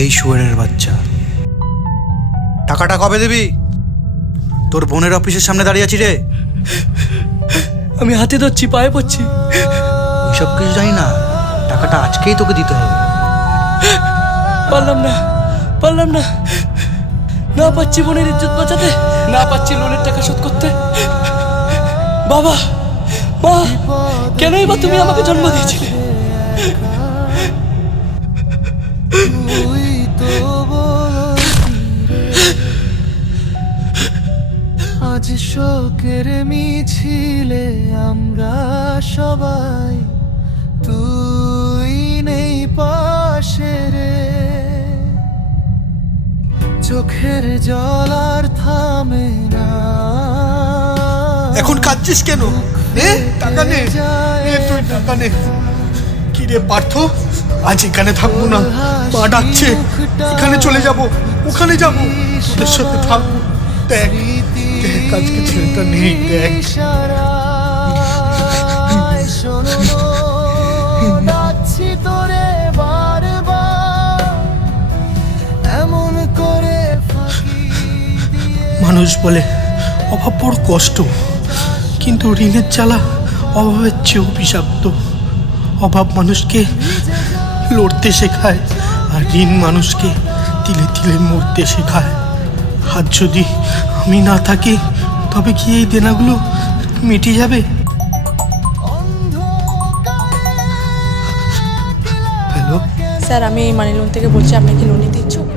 এই শুয়ারের বাচ্চা, টাকাটা কবে দিবি? তোর বোনের অফিসের সামনে দাঁড়িয়ে আছি রে। আমি হাতে ধরছি, পায়ে পড়ছি। ওইসব কিছু জানি না, টাকাটা আজকেই তোকে দিতে হবে। পারলাম না, পারলাম না, না পাচ্ছি বোনের ইজ্জত বাঁচাতে, না পাচ্ছি লোনের টাকা শোধ করতে। বাবা, মা, কেনই বা তুমি আমাকে জন্ম দিয়েছিলে? আজ শোকের মিছিলে আমরা সবাই, তুই নেই পাশে রে, চোখের জল আর থামে না। এখন কাঁদছিস কেন? নে টাকা নে, নে তুই টাকা নে। কি রে পার্থ, আজ এখানে থাকবো না, মা ডাকছে। এখানে চলে যাব, ওখানে যাব, তোদের সাথে থাকবো। দেখ দেখ, আজকে ছেলেটা নেই, দেখ। ইশারায় শোনো, ডাকছি তোরে বারবার, এমন করে ফাঁকি দিয়ে। মানুষ বলে অভাব বড় কষ্ট, কিন্তু ঋণের জ্বালা অভাবের চেয়েও বিষাক্ত। অভাব মানুষকে লড়তে শেখায়, আর ঋণ মানুষকে তিলে তিলে মরতে শেখায়। আর যদি আমি না থাকি, তবে কি এই দেনাগুলো মিটে যাবে? হ্যালো, স্যার, আমি মানি লোন থেকে বলছি, আপনি কি লোন নিতে ইচ্ছুক?